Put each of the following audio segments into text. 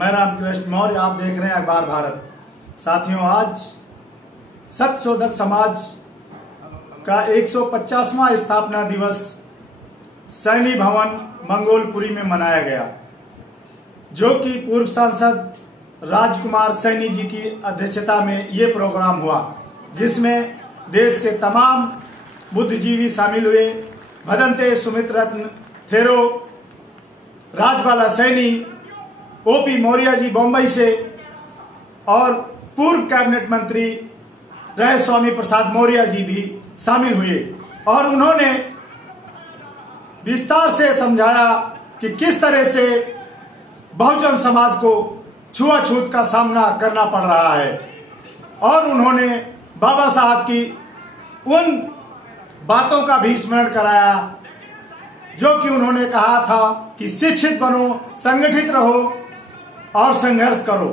मैं रामकृष्ण मौर्य, आप देख रहे हैं अखबार भारत। साथियों, आज सत्यशोधक समाज का 150वां स्थापना दिवस सैनी भवन मंगोलपुरी में मनाया गया, जो कि पूर्व सांसद राजकुमार सैनी जी की अध्यक्षता में ये प्रोग्राम हुआ, जिसमें देश के तमाम बुद्धिजीवी शामिल हुए। भदंते सुमित रत्न थेरो, राजबाला सैनी, ओपी मौर्य जी बम्बई से और पूर्व कैबिनेट मंत्री रहे स्वामी प्रसाद मौर्य जी भी शामिल हुए और उन्होंने विस्तार से समझाया कि किस तरह से बहुजन समाज को छुआछूत का सामना करना पड़ रहा है। और उन्होंने बाबा साहब की उन बातों का भी स्मरण कराया जो कि उन्होंने कहा था कि शिक्षित बनो, संगठित रहो और संघर्ष करो।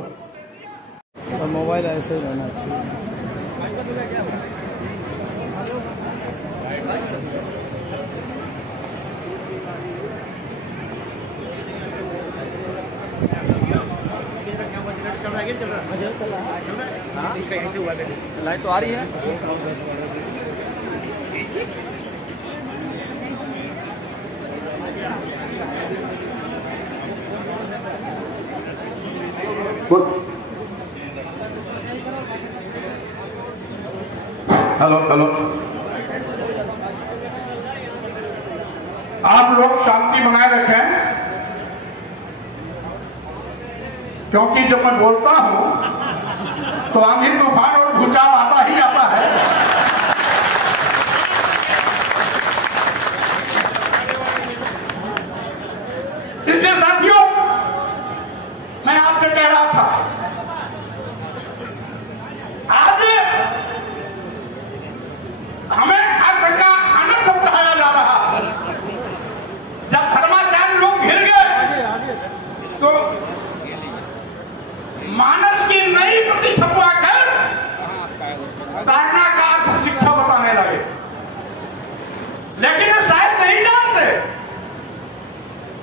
और मोबाइल ऐसे ही रहना चाहिए। लाइट तो आ रही है। हेलो हेलो, आप लोग शांति बनाए रखें, क्योंकि जब मैं बोलता हूं तो आंधी तूफान और भूचाल आता ही आता है। इसलिए साथियों, मैं आपसे कह रहा था, आज हमें अर्थ का अनर्थ पढ़ाया जा रहा। जब धर्माचार्य लोग घिर गए तो मानस की नई प्रति छपवा कर ताड़ना का अर्थ शिक्षा बताने लगे। लेकिन शायद नहीं जानते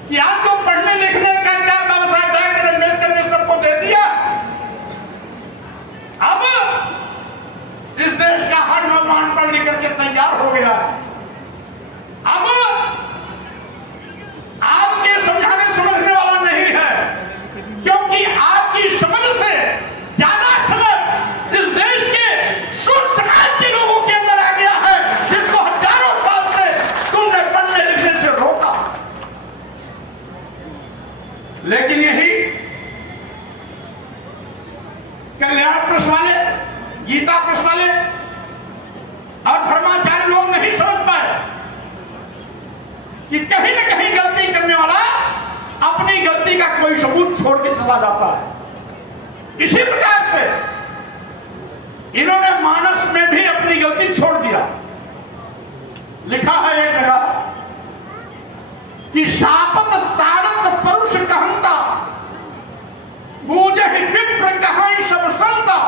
कि आप तो पढ़ने लिखने का क्या बाबा साहब डॉक्टर अम्बेडकर ने सबको दे दिया। अब इस देश का हर नौजवान पढ़ लिख करके तैयार हो गया है। अब आपके समझाने समझने वाला नहीं है, क्योंकि आपकी समझ से ज्यादा समझ इस देश के शुद्ध समाज के लोगों के अंदर आ गया है, जिसको हजारों साल से तुमने पढ़ने लिखने से रोका। लेकिन यही कल्याण प्रेस वाले, गीता प्रेस वाले और धर्माचार्य लोग नहीं समझ पाए कि कहीं न कहीं गलती करने वाला अपनी गलती का कोई सबूत छोड़ के चला जाता है। इसी प्रकार से इन्होंने मानस में भी अपनी गलती छोड़ दिया। लिखा है एक जगह कि शापत ताड़त परुष कहंता, पूजहि विप्र कहाई सब संता,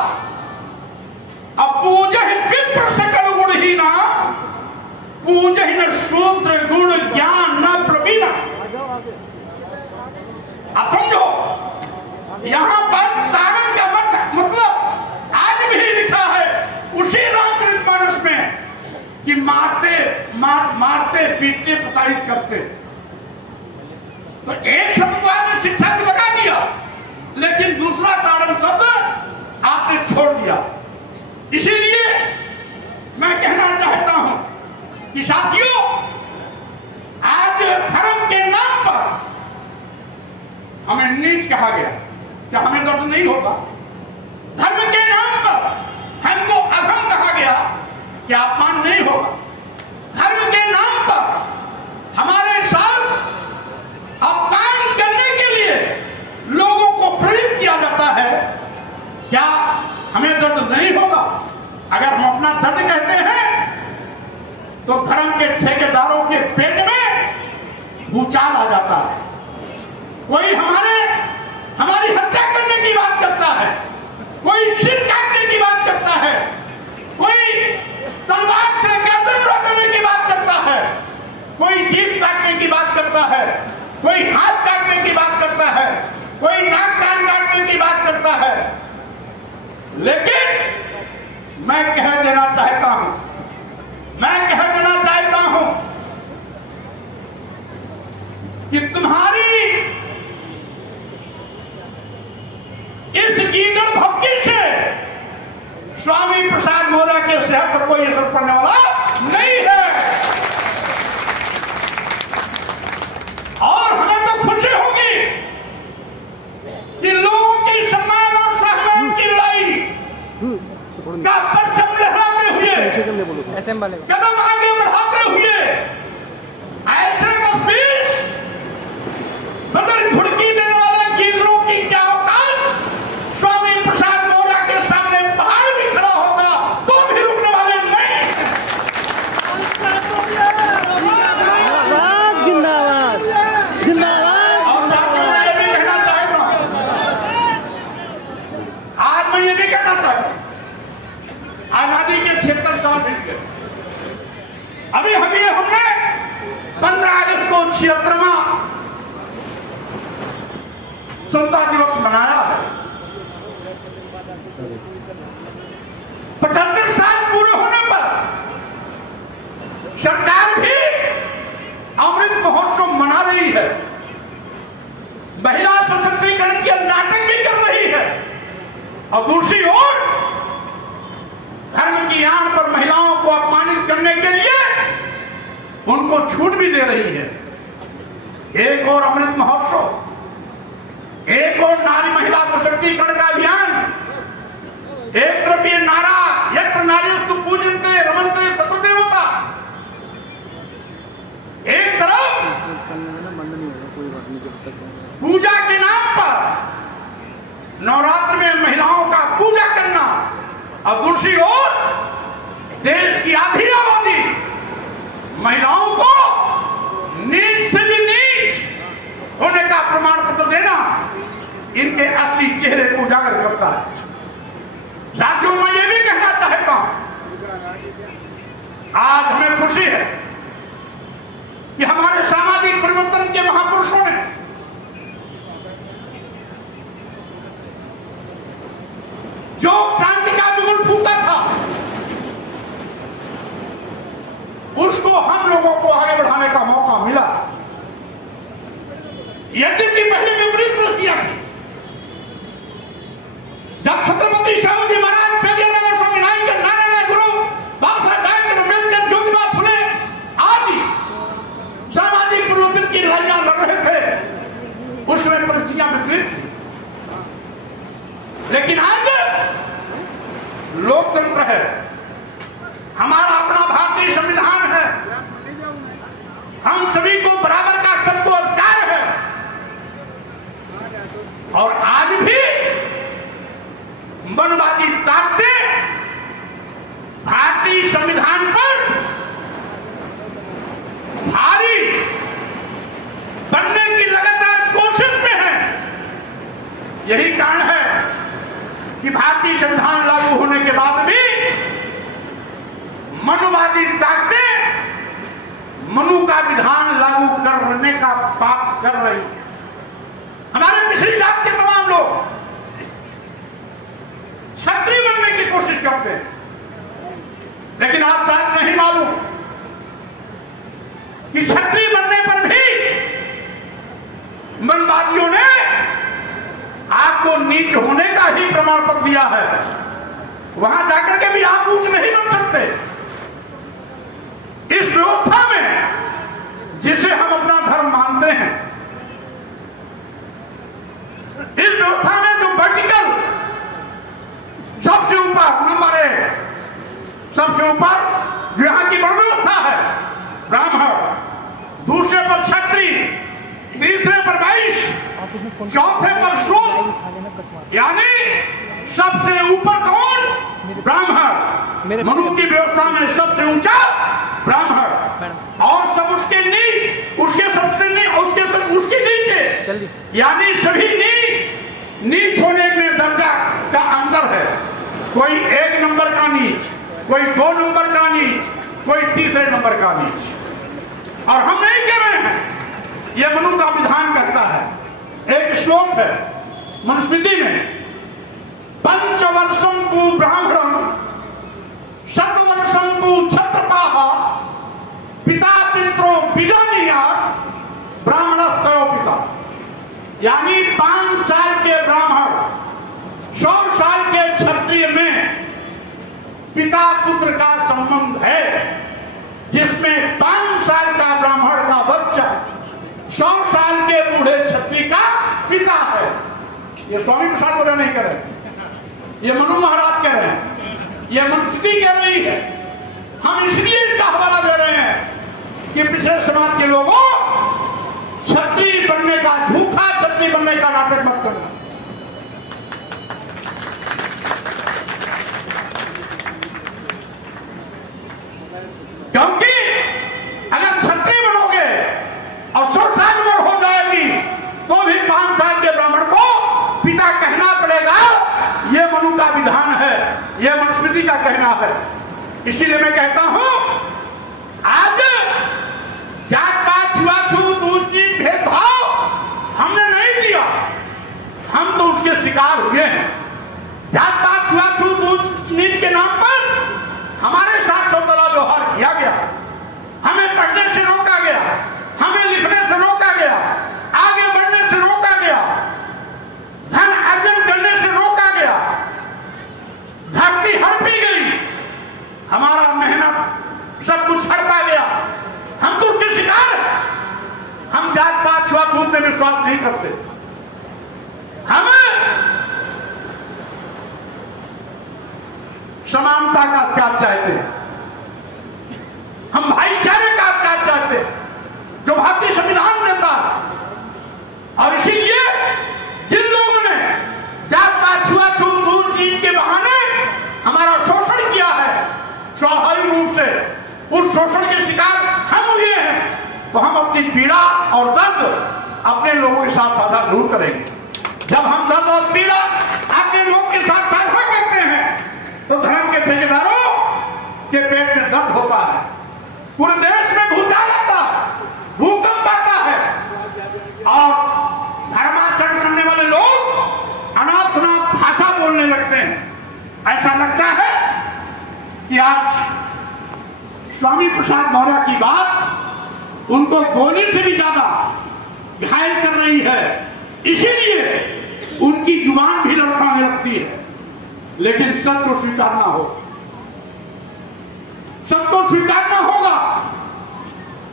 अब पूजहि विप्र सकल गुणहीना, पूजहि न शूद्र गुण ज्ञान न प्रवीणा। आप समझो, यहां पर ताड़न का मतलब आज भी लिखा है उसी रामचरितमानस में कि मारते पीटते प्रताड़ित करते। तो एक शब्द तो आपने शिक्षा से लगा दिया, लेकिन दूसरा ताड़न शब्द आपने छोड़ दिया। इसीलिए मैं कहना चाहता हूं कि साथियों, आज धर्म के नाम पर हमें नीच कहा गया। क्या हमें दर्द नहीं होगा? धर्म के नाम पर हमको अधम कहा गया, क्या अपमान नहीं होगा? धर्म के नाम पर हमारे साथ अपमान करने के लिए लोगों को प्रेरित किया जाता है, क्या हमें दर्द नहीं होगा? अगर हम अपना दर्द कहते हैं तो धर्म के ठेकेदारों के पेट में भूचाल आ जाता है। कोई हमारी हत्या करने की बात करता है, कोई सिर काटने की बात करता है, कोई तलवार से गर्दन उड़ाने की बात करता है, कोई जीभ काटने की बात करता है, कोई हाथ काटने की बात करता है। कोई नाक कान काटने की बात करता है, लेकिन मैं कह देना चाहता हूं कि तुम्हारी इस गीदड़ भक्ति से स्वामी प्रसाद मौर्य के सेहत पर कोई असर पड़ने वाला नहीं है। और हमें तो खुशी होगी कि लोगों की सम्मान और सहमान की लड़ाई का परचम लहराते हुए, कदम आगे बढ़ाते हुए ऐसे 10-20 बदर घुड़की देने वाले गीदड़ों की क्या औकात, स्वामी प्रसाद मौर्य के सामने पहाड़ भी खड़ा होगा तो भी रुकने वाले नहीं। जिंदाबाद जिंदाबाद। और साथियों मैं ये भी कहना चाहता हूं, आज मैं ये भी कहना चाहता हूं, आजादी के 76 साल बीत गए। अभी हमने 15 अगस्त को 76वां स्वतंत्रता दिवस मनाया है। 75 साल पूरे होने पर सरकार भी अमृत महोत्सव मना रही है, महिला सशक्तिकरण के नाटक भी कर रही है, और दूसरी ओर धर्म की आड़ पर महिलाओं को अपमानित करने के लिए उनको छूट भी दे रही है। एक और अमृत महोत्सव, एक और नारी महिला सशक्तिकरण का अभियान, एक तरफ ये नारा यत्र नारीस्तु पूजन्ते रमन्ते तत्र देवता, एक तरफ पूजा के नाम पर नवरात्र में महिलाओं का पूजा करना, और दूसरी ओर देश की आधी आबादी महिलाओं को नीच से भी नीच होने का प्रमाण पत्र देना इनके असली चेहरे को उजागर करता है। साथियों मैं ये भी कहना चाहता हूं, आज हमें खुशी है कि हमारे सामाजिक परिवर्तन के महापुरुषों ने जो क्रांति का बिगुल फूका था उसको हम लोगों को आगे बढ़ाने का मौका मिला। यद्यपि पहले विपरीत परिस्थितियां थी, जब छत्रपति शिवाजी महाराज, पेरियार और स्वामी नारायण नारायण गुरु, बाबा साहब डॉक्टर अम्बेडकर, ज्योतिबा फुले आदि सामाजिक परिवर्तन की लड़ाइयां लड़ रहे थे, उसमें परिस्थितियां विपरीत थी। लेकिन आज लोकतंत्र है, हमारा अपना भारतीय संविधान है, हम सभी को बराबर का सबको अधिकार है, और आज भी मनवादी ताकतें भारतीय संविधान पर भारी बनने की लगातार कोशिश में है। यही कारण है कि भारतीय संविधान लागू होने के बाद भी मनुवादी ताकतें मनु का विधान लागू करने का पाप कर रही है। हमारे पिछड़ी जात के तमाम लोग क्षत्रिय बनने की कोशिश करते हैं, लेकिन आप शायद नहीं मालूम कि क्षत्रिय बनने पर भी मनवादियों ने आपको नीच होने का ही प्रमाण पत्र दिया है। वहां जाकर के भी आप ऊंच नहीं बन सकते। इस व्यवस्था में जिसे हम अपना धर्म मानते हैं, इस व्यवस्था में जो वर्टिकल सबसे ऊपर नंबर 1, सबसे ऊपर जो यहां की व्यवस्था है ब्राह्मण, दूसरे पर क्षत्रिय, तीसरे पर वैश्य, चौथे पर शूद्र, यानी सबसे ऊपर कौन? ब्राह्मण। मनु की व्यवस्था में सबसे ऊंचा ब्राह्मण, और सब उसके उसके सबसे उसके नीचे, यानी सभी नीच होने में दर्जा का अंतर है। कोई 1 नंबर का नीच, कोई 2 नंबर का नीच, कोई तीसरे नंबर का नीच। और हम नहीं कह रहे हैं, यह मनु का विधान कहता है। एक श्लोक है मनुस्मृति में, पंचवर्षम को ब्राह्मणम शतवर्षम को क्षत्रपाः पिता पित्रो बीजानीया ब्राह्मणस्तयो पिता। यानी 5 साल के ब्राह्मण 100 साल के क्षत्रिय में पिता पुत्र का संबंध है, जिसमें 5 साल का ब्राह्मण का बच्चा 100 साल के बूढ़े क्षत्रिय का पिता है। ये स्वामी प्रसाद बोले नहीं कर रहे, ये मनु महाराज कह रहे हैं, ये मनुस्मृति कह रही है। हम इसलिए इसका हवाला दे रहे हैं कि पिछले समाज के लोगों क्षत्रिय बनने का, झूठा क्षत्रिय बनने का नाटक मत करना। क्योंकि अगर क्षत्रिय बनोगे और 100 साल उम्र हो जाएगी तो भी 5 साल के ब्राह्मण को पिता कहना पड़ेगा। यह मनु का विधान है, यह मनुस्मृति का कहना है। इसीलिए मैं कहता हूं, आज जात पात छुआछूत ऊंच नीच भेदभाव हमने नहीं दिया, हम तो उसके शिकार हुए हैं। जात पात छुआछूत ऊंच नीच के नाम पर हमारे साथ सौतेला व्यवहार किया गया, हमें पढ़ने से रोका गया, हमें लिखने से रोका गया, आगे बढ़ने से रोका गया, धन अर्जन करने से रोका गया, धरती हड़पी गई, हमारा मेहनत सब कुछ हड़पा गया। हम तो उसके शिकार हैं। हम जात पात छुआछूत में विश्वास नहीं करते, हम समानता का अधिकार चाहते हैं, हम भाईचारे का अधिकार चाहते हैं जो भारतीय संविधान देता है। और इसीलिए जिन लोगों ने जात पात छुआछूत ऊंच नीच के बहाने हमारा शोषण किया है स्वाभाविक रूप से, उस शोषण के शिकार हम हुए हैं, तो हम अपनी पीड़ा और दर्द अपने लोगों के साथ साझा जरूर करेंगे। जब हम दर्द और पीड़ा अपने लोगों के साथ साझा करते हैं तो धर्म के ठेकेदारों के पेट में दर्द होता है, पूरे देश में भूचाल आता है, भूकंप आता है, और धर्माचरण करने वाले लोग अनाथ भाषा बोलने लगते हैं। ऐसा लगता है कि आज स्वामी प्रसाद मौर्य की बात उनको गोली से भी ज्यादा घायल कर रही है, इसीलिए उनकी जुबान भी लड़खड़ाने लगती है। लेकिन सच को स्वीकारना हो, सच को स्वीकारना होगा।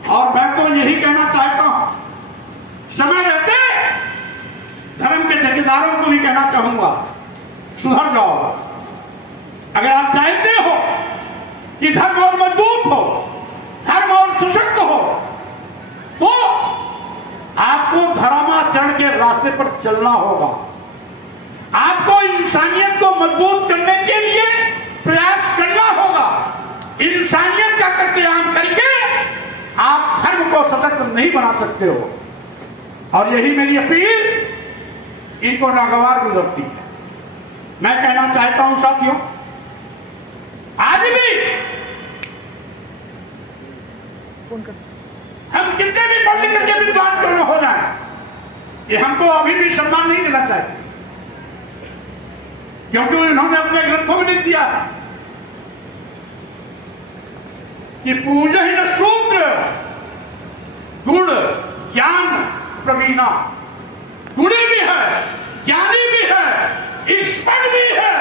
और मैं तो यही कहना चाहता हूं, समय रहते धर्म के ठेकेदारों को भी कहना चाहूंगा, सुधर जाओ। अगर आप चाहते हो कि धर्म और मजबूत हो, धर्म और सशक्त हो, तो आपको धर्माचरण के रास्ते पर चलना होगा। आपको इंसानियत को मजबूत करने के लिए प्रयास करना होगा। इंसानियत का कत्लेआम करके आप धर्म को सशक्त नहीं बना सकते हो। और यही मेरी अपील इनको नागवार गुजरती है। मैं कहना चाहता हूं साथियों, आज भी हम कितने भी पढ़ लिख करके विद्वान क्यों न हो जाए, ये हमको अभी भी सम्मान नहीं देना चाहिए, क्योंकि उन्होंने अपने ग्रंथों में लिख दिया कि पूजहीन शूद्र गुण ज्ञान प्रवीणा। गुणी भी है, ज्ञानी भी है, एक्सपर्ट भी है,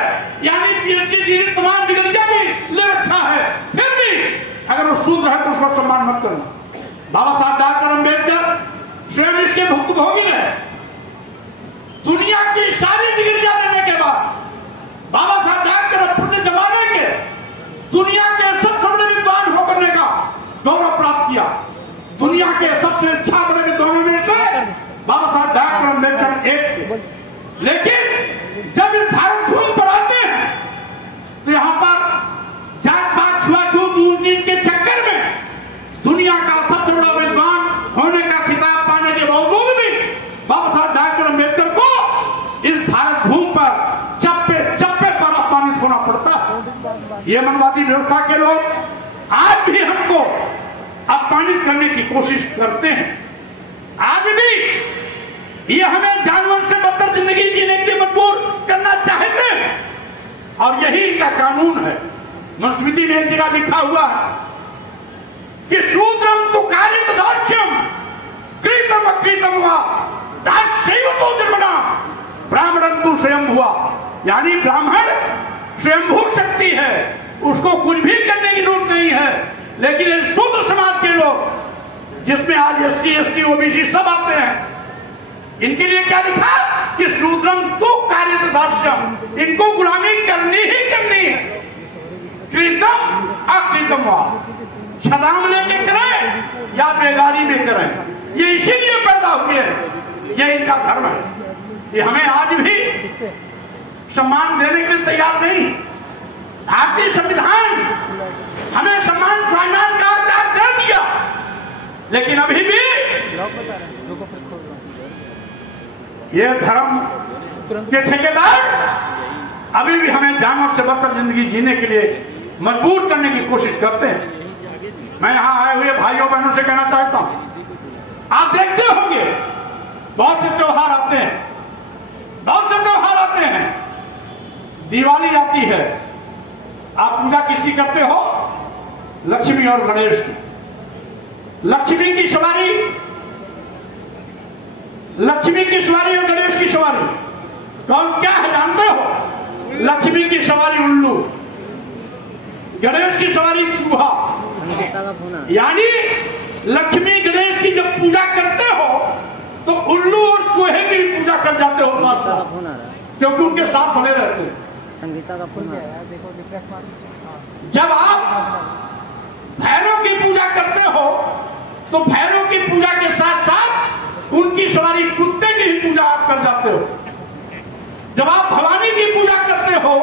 यानी पीएचडी डिग्री तमाम डिग्रियां भी ले रखा है, फिर भी अगर वो शूद्र है तो उसका सम्मान मत करना। बाबा साहब डॉक्टर अंबेडकर स्वयं इसके भुक्तभोगी रहे। दुनिया की सारी डिग्रियां लेने के बाद बाबा साहब डॉक्टर अपने जमाने के दुनिया के सबसे बड़े विद्वान होकर का गौरव प्राप्त किया। दुनिया के सबसे अच्छा बड़े विद्वानों में से बाबा साहब डॉक्टर अंबेडकर एक थे। लेकिन जब इस भारत भूमि पर आते हैं तो यहाँ पर जात पात छुआछूत ऊंच नीच के चक्कर में दुनिया का सबसे बड़ा विद्वान होने का खिताब पाने के बावजूद भी बाबा साहब डॉक्टर अंबेडकर को इस भारत भूमि पर चप्पे चप्पे पर अपमानित होना पड़ता है। ये मनवादी व्यवस्था के लोग आज भी हमको अपमानित करने की कोशिश करते हैं। आज भी ये हमें जानवर से बदतर जिंदगी जीने के लिए मजबूर करना चाहते हैं, और यही इनका कानून है। मनुस्मृति में एक जगह लिखा हुआ है कि शूद्रम तो कार्यत दास्यम कृतम अकृतम वा दास्यैव तो जन्मना ब्राह्मणं तु स्वयं हुआ। यानी ब्राह्मण स्वयंभू शक्ति है, उसको कुछ भी करने की जरूरत नहीं है। लेकिन ये शूद्र समाज के लोग, जिसमें आज SC ST OBC सब आते हैं, इनके लिए क्या लिखा कि शूद्रम तो कार्यत दास्यम, इनको गुलामी करनी ही करनी है। कृतम अकृतम वा, छलांग लेके करें या बेगारी में करें, ये इसीलिए पैदा हुए हैं, ये इनका धर्म है। ये हमें आज भी सम्मान देने के लिए तैयार नहीं। भारतीय संविधान हमें सम्मान स्वाभिमान का अधिकार दे दिया, लेकिन अभी भी ये धर्म के ठेकेदार अभी भी हमें जानवर से बदतर जिंदगी जीने के लिए मजबूर करने की कोशिश करते हैं। मैं यहां आए हुए भाइयों बहनों से कहना चाहता हूं, आप देखते होंगे बहुत से त्योहार आते हैं, बहुत से त्योहार आते हैं। दिवाली आती है, आप पूजा किसकी करते हो? लक्ष्मी और गणेश की। लक्ष्मी की सवारी, लक्ष्मी की सवारी और गणेश की सवारी कौन क्या है जानते हो? लक्ष्मी की सवारी उल्लू, गणेश की सवारी चूहा। यानी लक्ष्मी गणेश की जब पूजा करते हो तो उल्लू और चूहे की भी पूजा कर जाते हो साथ साथ, क्योंकि उनके साथ बने रहते हैं। संगीता का फोन जब आप भैरव की पूजा करते हो तो भैरव की पूजा के साथ साथ उनकी सवारी कुत्ते की भी पूजा आप कर जाते हो। जब आप भवानी की पूजा करते हो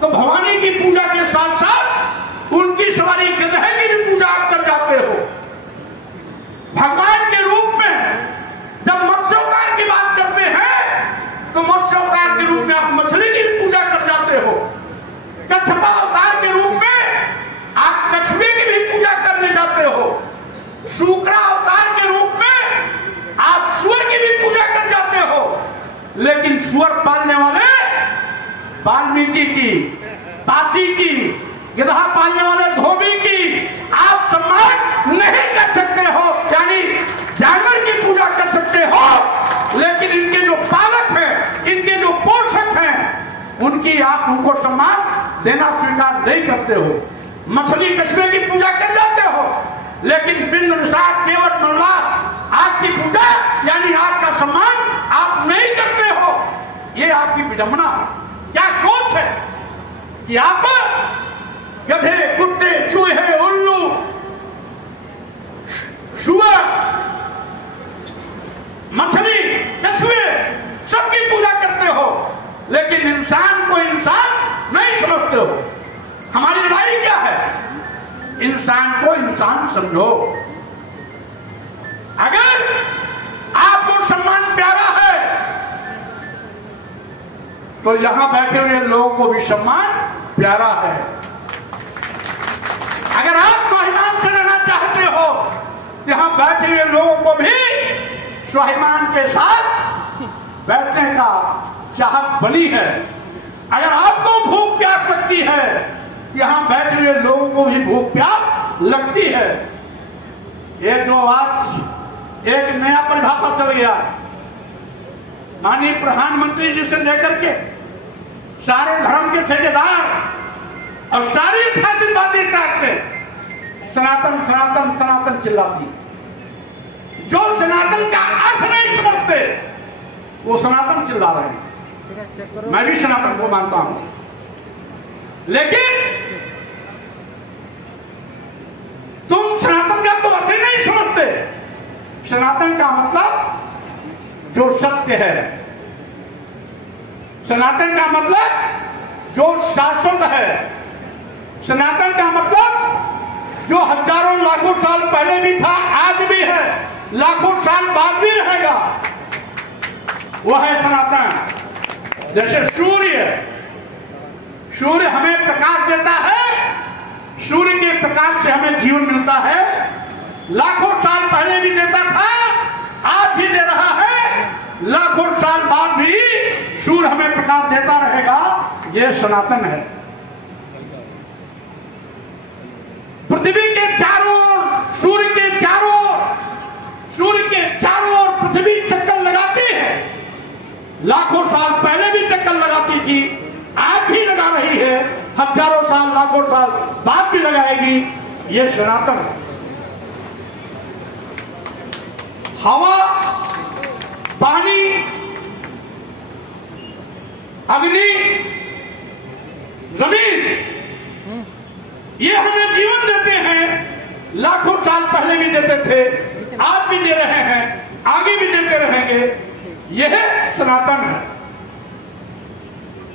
तो भवानी की पूजा के साथ साथ उनकी सवारी गधे की भी पूजा आप कर जाते हो। भगवान के रूप में जब मत्स्यावतार की बात करते हैं तो मत्स्यावतार के रूप में आप मछली की भी पूजा कर जाते हो। कच्छपा अवतार के रूप में आप कछुए की भी पूजा करने जाते हो। शुक्रा अवतार के रूप में आप सूअर की भी पूजा कर जाते हो। लेकिन सूअर पालने वाले वाल्मीकि की, काशी की, गधा पालने वाले धोबी की आप सम्मान नहीं कर सकते हो। यानी जानवर की पूजा कर सकते हो, लेकिन इनके जो पालक हैं, इनके जो पोषक हैं, उनकी आप उनको सम्मान देना स्वीकार नहीं करते हो। मछली कछुए की पूजा कर जाते हो, लेकिन बिंदु निषाद केवट मल्लार आपकी पूजा यानी आपका सम्मान आप नहीं करते हो। ये आपकी विडंबना है। क्या सोच है कि आप गधे, कुत्ते, चूहे, उल्लू, सूअर, मछली, कछुए सबकी पूजा करते हो, लेकिन इंसान को इंसान नहीं समझते हो। हमारी लड़ाई क्या है? इंसान को इंसान समझो। अगर आपको सम्मान प्यारा है तो यहां बैठे हुए लोगों को भी सम्मान प्यारा है। अगर आप स्वाभिमान से रहना चाहते हो, यहां बैठे हुए लोगों को भी स्वाभिमान के साथ बैठने का चाहत बनी है। अगर आपको भूख प्यास लगती है, यहां बैठे हुए लोगों को भी भूख प्यास लगती है। ये जो आज एक नया परिभाषा चल गया है, माननीय प्रधानमंत्री जी से लेकर के सारे धर्म के ठेकेदार और सारी यथार्थवादी ताकतें सनातन सनातन सनातन चिल्लाती है। जो सनातन का अर्थ नहीं समझते वो सनातन चिल्ला रहे हैं। मैं भी सनातन को मानता हूं, लेकिन तुम सनातन का तो अर्थ ही नहीं समझते। सनातन का मतलब जो सत्य है, सनातन का मतलब जो शाश्वत है, सनातन का मतलब जो हजारों लाखों साल पहले भी था, आज भी है, लाखों साल बाद भी रहेगा, वह है सनातन। जैसे सूर्य हमें प्रकाश देता है, सूर्य के प्रकाश से हमें जीवन मिलता है। लाखों साल पहले भी देता था, आज भी दे रहा है, लाखों साल बाद भी सूर्य हमें प्रकाश देता रहेगा। ये सनातन है। पृथ्वी के चारों ओर सूर्य के चारों ओर पृथ्वी चक्कर लगाती है। लाखों साल पहले भी चक्कर लगाती थी, आज भी लगा रही है, हजारों साल लाखों साल बाद भी लगाएगी। ये सनातन है। हवा, पानी, अग्नि, जमीन, ये हमें जीवन देते हैं। लाखों साल पहले भी देते थे, आज भी दे रहे हैं, आगे भी देते रहेंगे। यह सनातन है।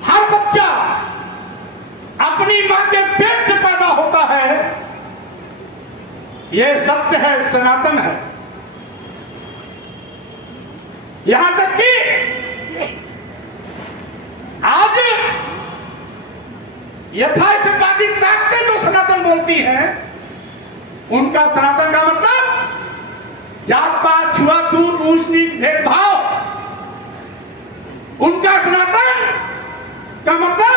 हर बच्चा अपनी मां के पेट से पैदा होता है। यह सत्य है, सनातन है। यहां तक कि आज यथार्थवादी ताकतें जो सनातन बोलती हैं, उनका सनातन का मतलब जात पात, छुआछूत, ऊंच नीच, भेदभाव। उनका सनातन का मतलब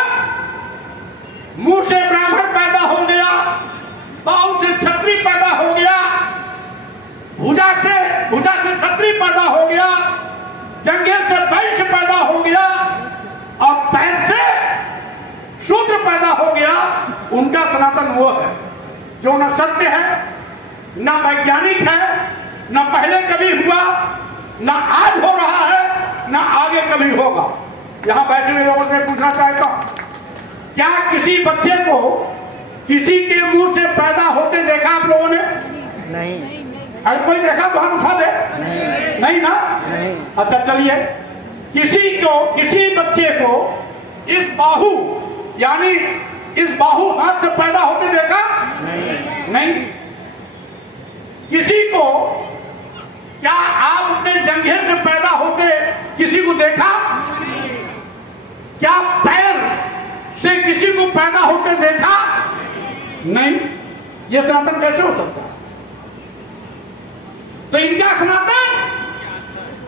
मुंह से ब्राह्मण पैदा हो गया, बाहु से क्षत्रिय पैदा हो गया, भुजा से क्षत्रिय पैदा हो गया, जंघे से वैश्य पैदा हो गया और पैर से शूद्र पैदा हो गया। उनका सनातन वो है जो न सत्य है, न वैज्ञानिक है, न पहले कभी हुआ, न आज हो रहा है, न आगे कभी होगा। यहां बैठे हुए लोगों से पूछना चाहता हूं, क्या किसी बच्चे को किसी के मुंह से पैदा होते देखा आप लोगों ने? नहीं। अगर कोई देखा तो हाथ उठा दे। नहीं ना? नहीं। अच्छा चलिए, किसी बच्चे को इस बाहु यानी इस बाहु हाथ से पैदा होते देखा? नहीं। किसी को, क्या आप अपने जंघे से पैदा होते किसी को देखा? क्या पैर से किसी को पैदा होते देखा? नहीं। यह सनातन कैसे हो सकता है? तो इनका सनातन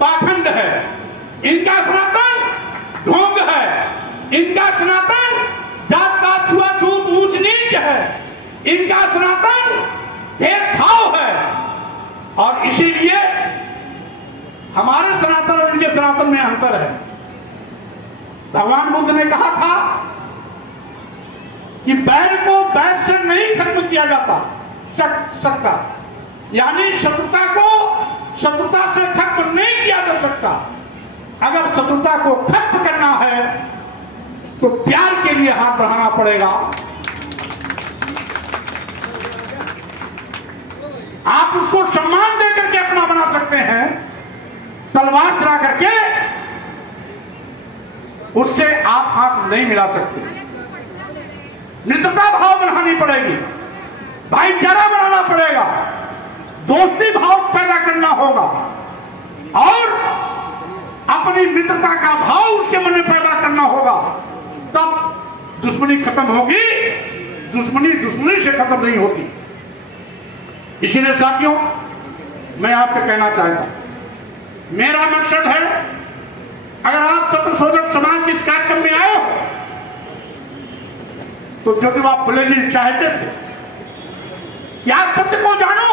पाखंड है, इनका सनातन ढोंग है, इनका सनातन जात पात, छुआछूत, ऊंच नीच है, इनका सनातन भेदभाव है। और इसीलिए हमारे सनातन और इनके सनातन में अंतर है। भगवान बुद्ध ने कहा था कि बैर को बैर से नहीं खत्म किया जाता सकता, यानी शत्रुता को शत्रुता से खत्म नहीं किया जा सकता। अगर शत्रुता को खत्म करना है तो प्यार के लिए हाथ बढ़ाना पड़ेगा। आप उसको सम्मान दे करके अपना बना सकते हैं, तलवार चला करके उससे आप हाथ नहीं मिला सकते। मित्रता भाव बढ़ानी पड़ेगी, भाईचारा बनाना पड़ेगा, दोस्ती भाव पैदा करना होगा और अपनी मित्रता का भाव उसके मन में पैदा करना होगा। तब दुश्मनी खत्म होगी। दुश्मनी से खत्म नहीं होती। इसीलिए साथियों, मैं आपसे कहना चाहता हूं, मेरा मकसद है, अगर आप सत्यशोधक समाज के इस कार्यक्रम में आए हो तो ज्योतिबा फुले जी चाहते थे कि आप सत्य को जानो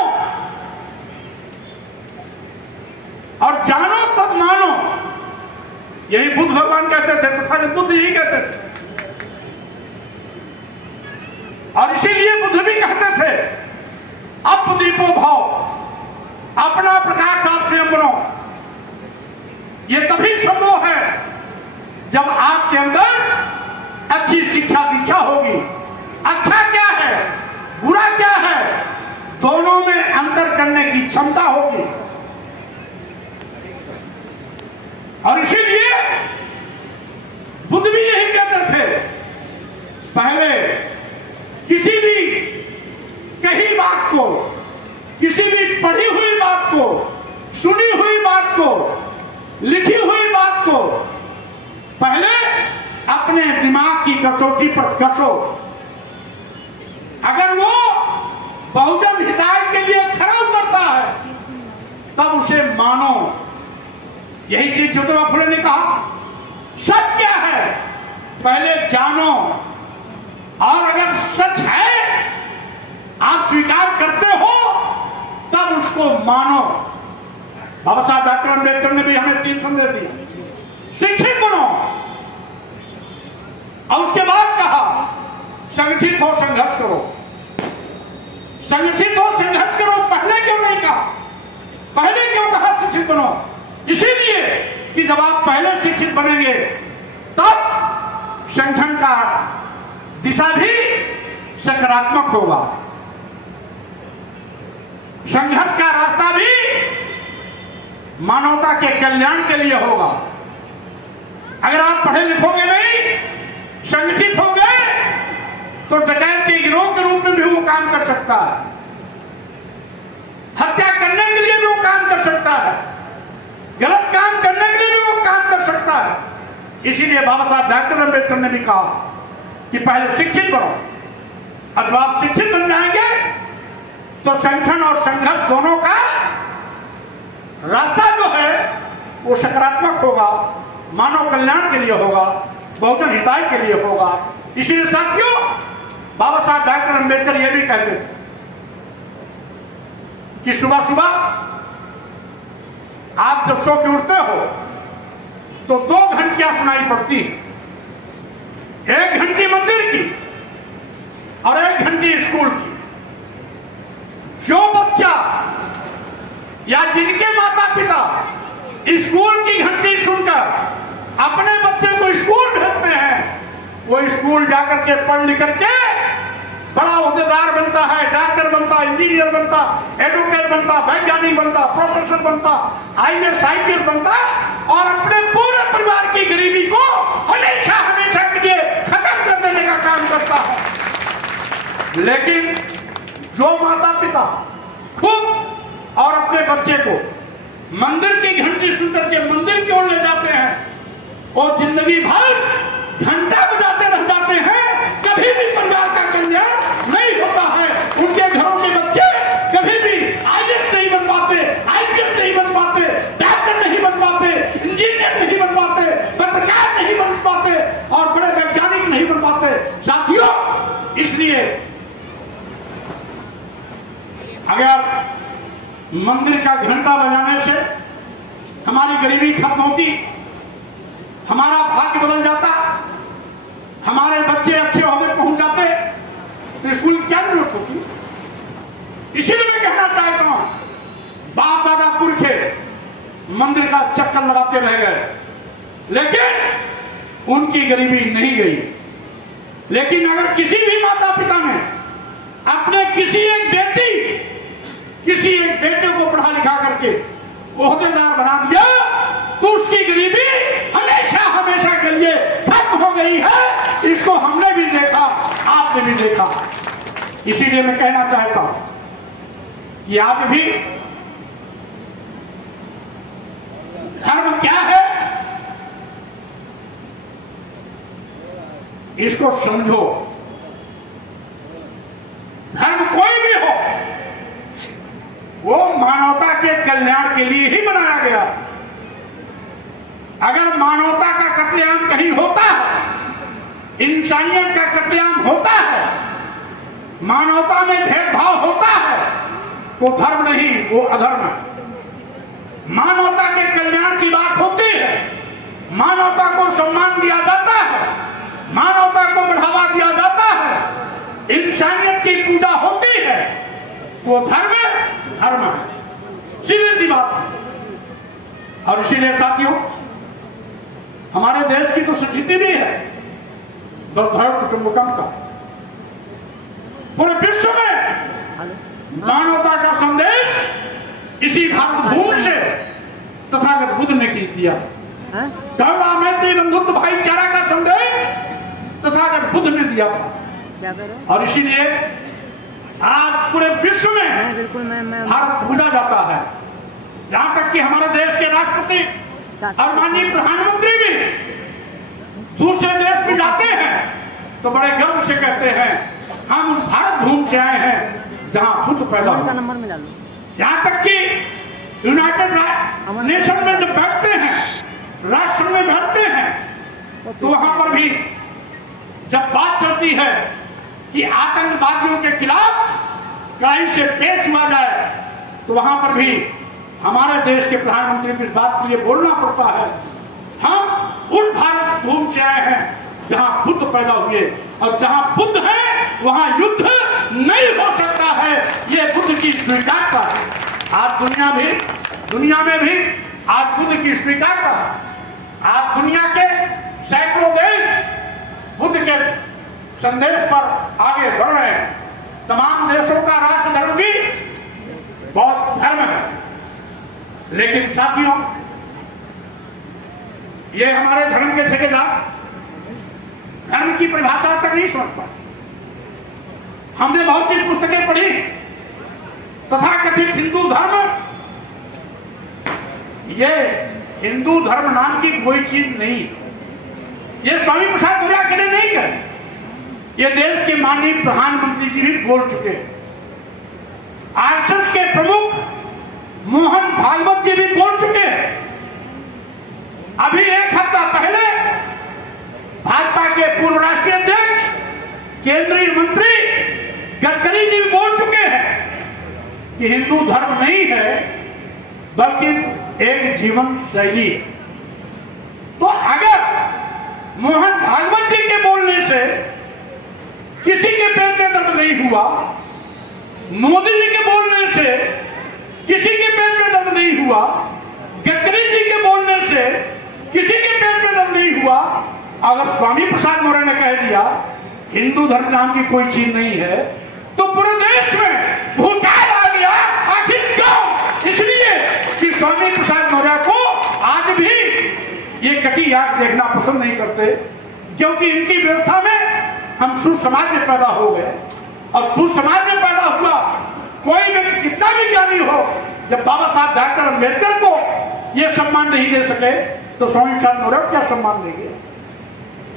और जानो तब मानो। यही बुद्ध भगवान कहते थे, तथागत बुद्ध यही कहते थे। और इसीलिए बुद्ध भी कहते थे, अपदीपो भाव, अपना प्रकाश आप स्वयं बनो। ये तभी संभव है जब आपके अंदर अच्छी शिक्षा दीक्षा होगी। अच्छा क्या है, बुरा क्या है, दोनों में अंतर करने की क्षमता होगी। और इसीलिए बुद्ध भी यही कहते थे, पहले किसी भी कही बात को, किसी भी पढ़ी हुई बात को, सुनी हुई बात को, लिखी हुई बात को पहले अपने दिमाग की कसौटी पर कसो। अगर वो बहुजन हिताय के लिए खरा उतरता है तब उसे मानो। यही चीज ज्योतिबा फुले ने कहा, सच क्या है पहले जानो, और अगर सच है आप स्वीकार करते हो तब उसको मानो। बाबा साहब डॉक्टर अम्बेडकर ने भी हमें 3 संदेश दिए, शिक्षित बनो, और उसके बाद कहा संगठित हो, संघर्ष करो। संगठित हो, संघर्ष करो, पहले क्यों नहीं कहा? पहले क्यों कहा शिक्षित बनो? इसीलिए कि जब आप पहले शिक्षित बनेंगे तब संगठन का दिशा भी सकारात्मक होगा, संघर्ष का रास्ता भी मानवता के कल्याण के लिए होगा। अगर आप पढ़े लिखोगे नहीं, संगठित हो गए, तो डकैत के गिरोह के रूप में भी वो काम कर सकता है, हत्या करने के लिए भी वो काम कर सकता है, गलत काम करने के लिए भी वो काम कर सकता है। इसीलिए बाबा साहब डॉक्टर अम्बेडकर ने भी कहा कि पहले शिक्षित बनो, और जब आप शिक्षित बन जाएंगे तो संगठन और संघर्ष दोनों का रास्ता जो है वो सकारात्मक होगा, मानव कल्याण के लिए होगा, बहुजन हिताय के लिए होगा। इसीलिए साथियों बाबा साहब डॉक्टर अम्बेडकर ये भी कहते थे कि सुबह सुबह आप जब सो के उठते हो तो 2 घंटियां सुनाई पड़ती, 1 घंटी मंदिर की और 1 घंटी स्कूल की। जो बच्चा या जिनके माता पिता स्कूल की घंटी सुनकर अपने बच्चे को स्कूल भेजते हैं, वो स्कूल जाकर के पढ़ लिख करके बड़ा ओहदेदार बनता है, डॉक्टर बनता, इंजीनियर बनता, एडवोकेट बनता, वैज्ञानिक बनता, प्रोफेसर बनता, IAS IPS बनता, और अपने पूरे परिवार की गरीबी को हमेशा हमेशा के लिए खत्म कर देने का काम करता है। लेकिन जो माता पिता खुद और अपने बच्चे को मंदिर की घंटी सुनकर के मंदिर की ओर ले जाते हैं, और जिंदगी भर घंटा बजाते रह जाते हैं, कभी भी परिवार का कल्याण नहीं होता है। उनके घरों के बच्चे कभी भी IAS नहीं बन पाते, IPS नहीं बन पाते, डॉक्टर नहीं बन पाते, इंजीनियर नहीं बन पाते, पत्रकार नहीं बन पाते, और बड़े वैज्ञानिक नहीं बन पाते। साथियों इसलिए अगर मंदिर का घंटा बजाने से हमारी गरीबी खत्म होती, हमारा भाग्य बदल जाता, हमारे बच्चे अच्छे ओहदे पहुंच जाते, तो स्कूल की क्या जरूरत होती? इसीलिए मैं कहना चाहता हूं, बाप दादा पुरखे मंदिर का चक्कर लगाते रह गए, लेकिन उनकी गरीबी नहीं गई। लेकिन अगर किसी भी माता पिता ने अपने किसी एक बेटे को पढ़ा लिखा करके ओहदेदार बना दिया, तो उसकी गरीबी हमेशा हमेशा के लिए खत्म हो गई है। इसको हमने भी देखा, आपने भी देखा। इसीलिए मैं कहना चाहता हूं कि आज भी धर्म क्या है इसको समझो। धर्म कोई भी हो, वो मानवता के कल्याण के लिए ही बनाया गया। अगर मानवता का कत्लेआम कहीं होता है, इंसानियत का कत्लेआम होता है, मानवता में भेदभाव होता है, वो धर्म नहीं, वो अधर्म है। मानवता के कल्याण की बात होती है, मानवता को सम्मान दिया जाता है, मानवता को बढ़ावा दिया जाता है, इंसानियत की पूजा होती है, वो धर्म है, सीधी सी बात है। और इसीलिए साथियों हमारे देश की तो स्थिति भी है वसुधैव कुटुंबकम का। पूरे विश्व में मानवता का संदेश इसी भारत भूमि से तथागत बुद्ध ने दिया। करुणा मैत्री बंधुत्व भाईचारा का संदेश तथागत बुद्ध ने दिया था। और इसीलिए आज पूरे विश्व में भारत पूजा जाता है। यहां तक कि हमारे देश के राष्ट्रपति और माननीय प्रधानमंत्री भी दूसरे देश में जाते हैं तो बड़े गर्व से कहते हैं हम उस भारत भूमि से आए हैं जहां बुद्ध पैदा हुआ। यहां तक कि यूनाइटेड नेशन में जब बैठते हैं, राष्ट्र में बैठते हैं, तो वहां पर भी जब बात चलती है कि आतंकवादियों के खिलाफ कड़ाई से पेश हुआ जाए, तो वहां पर भी हमारे देश के प्रधानमंत्री को इस बात के लिए बोलना पड़ता है। हम उस भारत भूमि से आए हैं जहां बुद्ध पैदा हुए, और जहां बुद्ध है वहां युद्ध नहीं हो सकता है। यह बुद्ध की स्वीकारता है। आज दुनिया में भी आज बुद्ध की स्वीकारता है। आज दुनिया के सैकड़ों देश बुद्ध के संदेश पर आगे बढ़ रहे हैं। तमाम देशों का राष्ट्र धर्म भी बौद्ध धर्म है। लेकिन साथियों, ये हमारे धर्म के ठेकेदार धर्म की परिभाषा तक नहीं समझ पाए। हमने बहुत सी पुस्तकें पढ़ी, तथाकथित हिंदू धर्म, ये हिंदू धर्म नाम की कोई चीज नहीं। ये स्वामी प्रसाद मौर्य के लिए नहीं कहे, ये देश के माननीय प्रधानमंत्री जी भी बोल चुके हैं। आरएसएस के प्रमुख मोहन भागवत जी भी बोल चुके हैं। अभी एक हफ्ता पहले भाजपा के पूर्व राष्ट्रीय अध्यक्ष, केंद्रीय मंत्री गडकरी जी भी बोल चुके हैं कि हिंदू धर्म नहीं है बल्कि एक जीवन शैली है। तो अगर मोहन भागवत जी के बोलने से किसी के पेट में दर्द नहीं हुआ, मोदी जी के बोलने से किसी के पेट में दर्द नहीं हुआ, गडकरी जी के बोलने से किसी के पेट में दर्द नहीं हुआ, अगर स्वामी प्रसाद मौर्य ने कह दिया हिंदू धर्म नाम की कोई चीज नहीं है, तो पूरे देश में भूचाल आ गया। आखिर क्यों? इसलिए कि स्वामी प्रसाद मौर्य को आज भी ये कटी आंख देखना पसंद नहीं करते, क्योंकि इनकी व्यवस्था में हम सुर समाज में पैदा हो गए, और सुर समाज में पैदा हुआ कोई व्यक्ति कितना भी ज्ञानी हो, जब बाबा साहब डॉक्टर अम्बेडकर को ये सम्मान नहीं दे सके तो स्वामी प्रसाद मौर्य क्या सम्मान देंगे?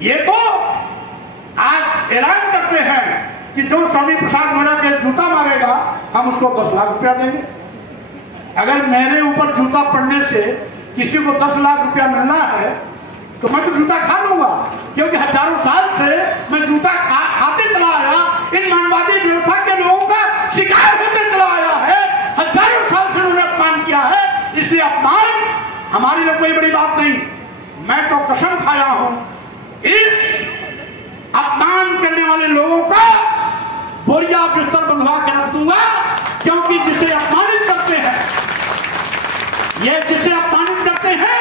ये तो आज ऐलान करते हैं कि जो स्वामी प्रसाद मौर्य के जूता मारेगा हम उसको 10 लाख रुपया देंगे। अगर मेरे ऊपर जूता पड़ने से किसी को 10 लाख रुपया मिलना है तो मैं तो जूता खा लूंगा, क्योंकि हजारों साल से मैं जूता खाते चला आया, इन मानवादी व्यवस्था के लोगों का शिकार होते चला आया है। हजारों साल से उन्होंने अपमान किया है, इसलिए अपमान हमारे लिए कोई बड़ी बात नहीं। मैं तो कसम खाया हूं इस अपमान करने वाले लोगों का बोरिया बिस्तर बंधवा के रख दूंगा, क्योंकि जिसे अपमानित करते हैं, ये जिसे अपमानित करते हैं,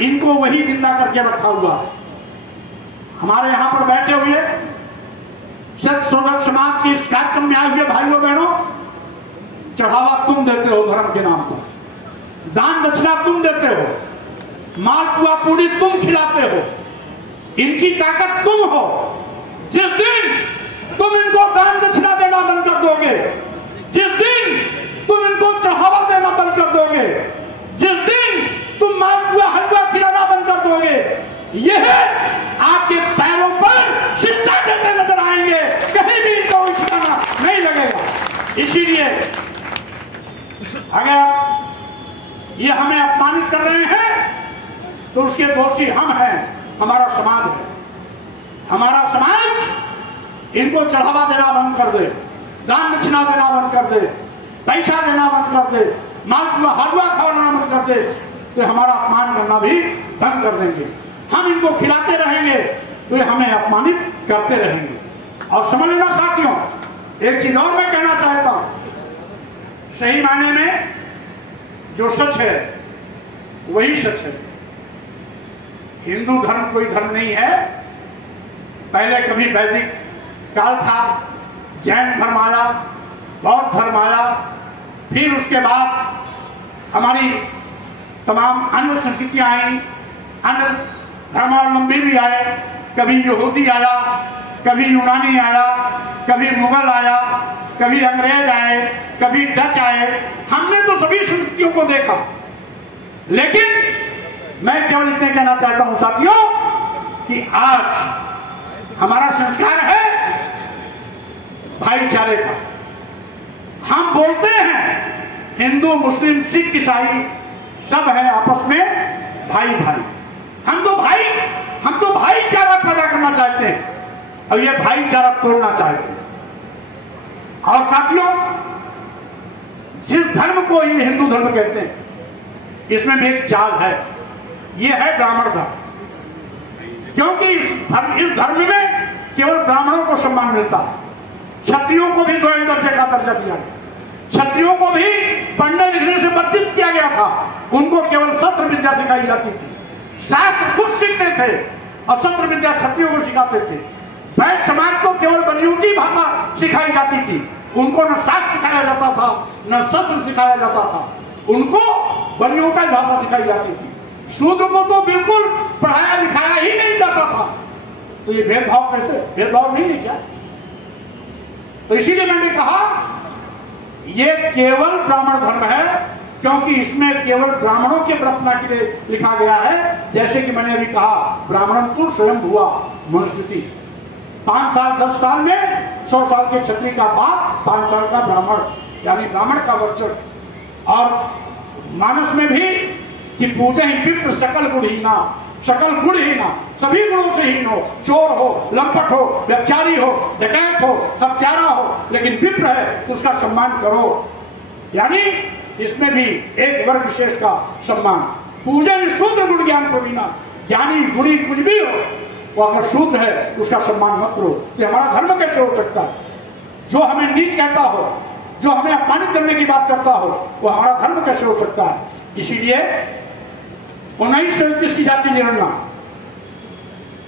इनको वही जिंदा करके रखा हुआ। हमारे यहां पर बैठे हुए सत सोदर समाज के इस कार्यक्रम में आए हुए भाइयों बहनों, चढ़ावा तुम देते हो धर्म के नाम पर, दान दक्षिणा तुम देते हो, मालपुआ पूरी तुम खिलाते हो, इनकी ताकत तुम हो। जिस दिन तुम इनको दान दक्षिणा देना बंद कर दोगे, जिस दिन तुम इनको चढ़ावा देना बंद कर दोगे, जिस दिन तुम मालपुआ हलवा खिलाना बंद कर दोगे, यह आपके पैरों पर सिद्धा देते नजर आएंगे, कहीं भी इनको ठिकाना नहीं लगेगा। इसीलिए अगर ये हमें अपमानित कर रहे हैं तो उसके दोषी हम हैं, हमारा समाज है। हमारा समाज इनको चढ़ावा देना बंद कर दे, दान दक्षिणा देना बंद कर दे, पैसा देना बंद कर दे, मालपुआ हलवा खिलाना बंद कर दे, तो हमारा अपमान करना भी बंद कर देंगे। हम इनको खिलाते रहेंगे तो ये हमें अपमानित करते रहेंगे। और समझ लेना साथियों, एक चीज और मैं कहना चाहता हूं, सही मायने में जो सच है वही सच है। हिंदू धर्म कोई धर्म नहीं है। पहले कभी वैदिक काल था, जैन धर्म आया, बौद्ध धर्म आया, फिर उसके बाद हमारी तमाम अन्य संस्कृतियां आई, अन्य धर्मावलंबी भी आए, कभी यहूदी आया, कभी यूनानी आया, कभी मुगल आया, कभी अंग्रेज आए, कभी डच आए। हमने तो सभी संस्कृतियों को देखा, लेकिन मैं केवल इतने कहना चाहता हूं साथियों कि आज हमारा संस्कार है भाईचारे का। हम बोलते हैं हिंदू मुस्लिम सिख ईसाई सब है आपस में भाई भाई। हम तो भाईचारा पैदा करना चाहते हैं और ये भाईचारा तोड़ना चाहते हैं। और साथियों, जिस धर्म को ये हिंदू धर्म कहते हैं, इसमें भी एक चाल है, ये है ब्राह्मण धर्म। क्योंकि इस धर्म में केवल ब्राह्मणों को सम्मान मिलता है, क्षत्रियों को भी द्वितीय दर्जे का दर्जा दिया गया, क्षत्रियों को भी पढ़ने लिखने से वर्जित किया गया था, उनको केवल सत्र विद्या सिखाई जाती थी, शास्त्र खुद सीखते थे और सत्र विद्या क्षत्रियों को सिखाते थे। वैश्य समाज को केवल बनियोटी भाषा सिखाई जाती थी, उनको न शास्त्र सिखाया जाता था न सत्र सिखाया जाता था, उनको बनियोटी भाषा सिखाई जाती थी। शूद्र को तो बिल्कुल पढ़ाया लिखाया ही नहीं जाता था। तो ये भेदभाव कैसे? भेदभाव नहीं है क्या? तो इसीलिए मैंने कहा ये केवल ब्राह्मण धर्म है, क्योंकि इसमें केवल ब्राह्मणों के बरतना के लिए लिखा गया है। जैसे कि मैंने अभी कहा, ब्राह्मण कुल स्वयं हुआ मनुस्मृति, 5 साल 10 साल में 100 साल के क्षत्रिय का बाप, 5 साल का ब्राह्मण, यानी ब्राह्मण का वर्चस्व। और मानस में भी कि पूजे ही विप्र सकल गुणहीना, सकल गुणहीना, सभी गुणों से हीन हो, चोर हो, लंपट हो, व्यभिचारी हो, डकैत हो, हत्यारा हो, लेकिन विप्र है तो उसका सम्मान करो। यानी इसमें भी एक वर्ग विशेष का सम्मान। पूजन शूद्र गुण ज्ञान को बिना, ज्ञानी गुणी कुछ भी हो, वो अगर शूद्र है उसका सम्मान मत करो। तो हमारा धर्म कैसे हो सकता है? जो हमें नीच कहता हो, जो हमें अपमानित करने की बात करता हो, वो हमारा धर्म कैसे हो सकता है? इसीलिए 1937 की जाति जनगणना,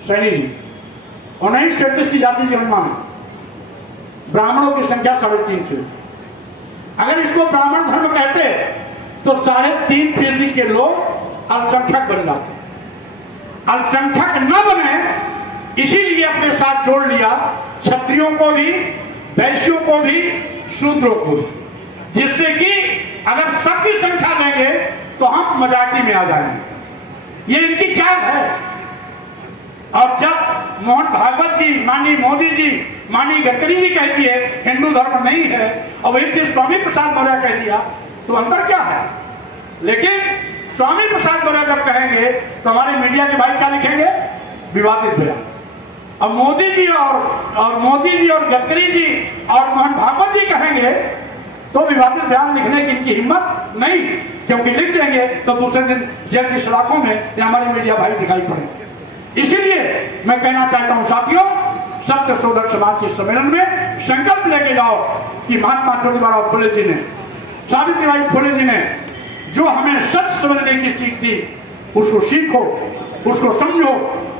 सैनी जी, 1937 की जाति जनगणना में ब्राह्मणों की संख्या 3.5%। अगर इसको ब्राह्मण धर्म कहते तो 3.5% के लोग अल्पसंख्यक बन जाते। अल्पसंख्यक न बने इसीलिए अपने साथ जोड़ लिया क्षत्रियों को भी, वैश्यों को भी, शूद्रों को भी, जिससे कि अगर सबकी संख्या लेंगे तो हम मजाकी में आ जाएंगे। ये इनकी चाल है। और जब मोहन भागवत जी, माननीय मोदी जी, माननीय गडकरी जी कहती है हिंदू धर्म नहीं है, और वही चीज स्वामी प्रसाद मौर्य कह दिया, तो अंतर क्या है? लेकिन स्वामी प्रसाद मौर्य जब कहेंगे तो हमारे मीडिया के भाई क्या लिखेंगे? विवादित बयान। और मोदी जी और गडकरी जी और मोहन भागवत जी कहेंगे तो विवादित बयान लिखने की इनकी हिम्मत नहीं, क्योंकि लिख देंगे तो दूसरे दिन जेल की सलाखों में हमारे मीडिया भाई दिखाई पड़ेंगे। इसीलिए मैं कहना चाहता हूं साथियों, सत्य शोधक समाज के सम्मेलन में संकल्प लेके जाओ कि महात्मा ज्योतिबा फुले जी ने, सावित्रीबाई फुले जी ने जो हमें सच समझने की सीख दी, उसको सीखो, उसको समझो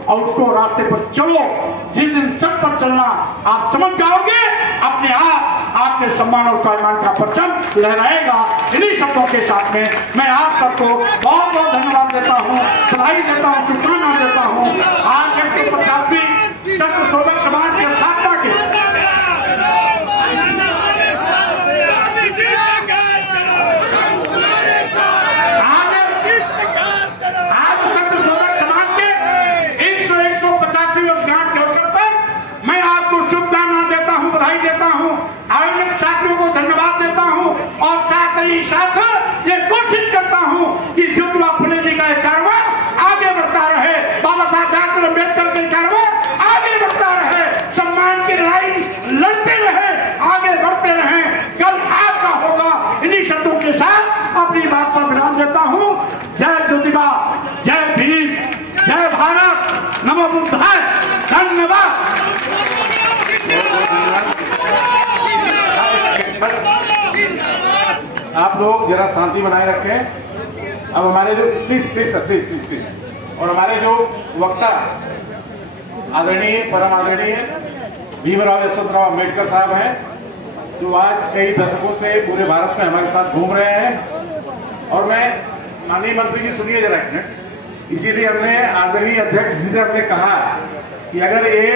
और उसको रास्ते पर चलो। जिस दिन सच पर चलना आप समझ जाओगे, अपने आप आपके सम्मान और स्वाभिमान का परचम लहराएगा। इन्हीं शब्दों के साथ में मैं आप सबको बहुत बहुत धन्यवाद देता हूँ, बधाई देता हूँ, शुभकामना देता हूँ। आज 150वीं सत्य शोधक समाज की स्थापना के साथ ये कोशिश करता हूं कि ज्योतिबा फुले जी का कारवां आगे बढ़ता रहे, बाबा साहब डॉक्टर अम्बेडकर के कारवां आगे बढ़ता रहे, सम्मान की लड़ाई लड़ते रहे, आगे बढ़ते रहे। कल आपका होगा। इन्हीं शब्दों के साथ अपनी बात पर विराम देता हूं। जय ज्योतिबा, जय भीम, जय भारत, नमो बुद्धाय, धन्यवाद। आप लोग जरा शांति बनाए रखें। अब हमारे जो प्लीज और हमारे जो वक्ता आदरणीय, परम आदरणीय भीमराव यशवंतराव अम्बेडकर साहब हैं, जो आज कई दशकों से पूरे भारत में हमारे साथ घूम रहे हैं। और मैं माननीय मंत्री जी सुनिए जरा एक मिनट, इसीलिए हमने आदरणीय अध्यक्ष जी से हमने कहा कि अगर ये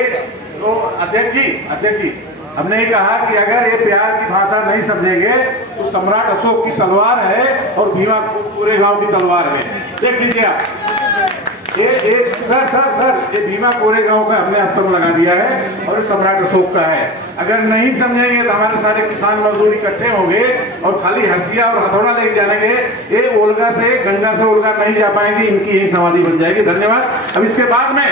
तो अध्यक्ष जी हमने ये कहा कि अगर ये प्यार की भाषा नहीं समझेंगे तो सम्राट अशोक की तलवार है और भीमा पूरे गांव की तलवार है। देख लीजिए आप। ये सर ये भीमा कोरेगांव का हमने स्तंभ लगा दिया है और सम्राट अशोक का है। अगर नहीं समझेंगे तो हमारे सारे किसान मजदूर इकट्ठे होंगे और खाली हंसिया और हथौड़ा लेके जाएंगे। ये ओल्गा से गंगा से ओल्गा नहीं जा पाएंगे, इनकी यही समाधि बन जाएगी। धन्यवाद। अब इसके बाद में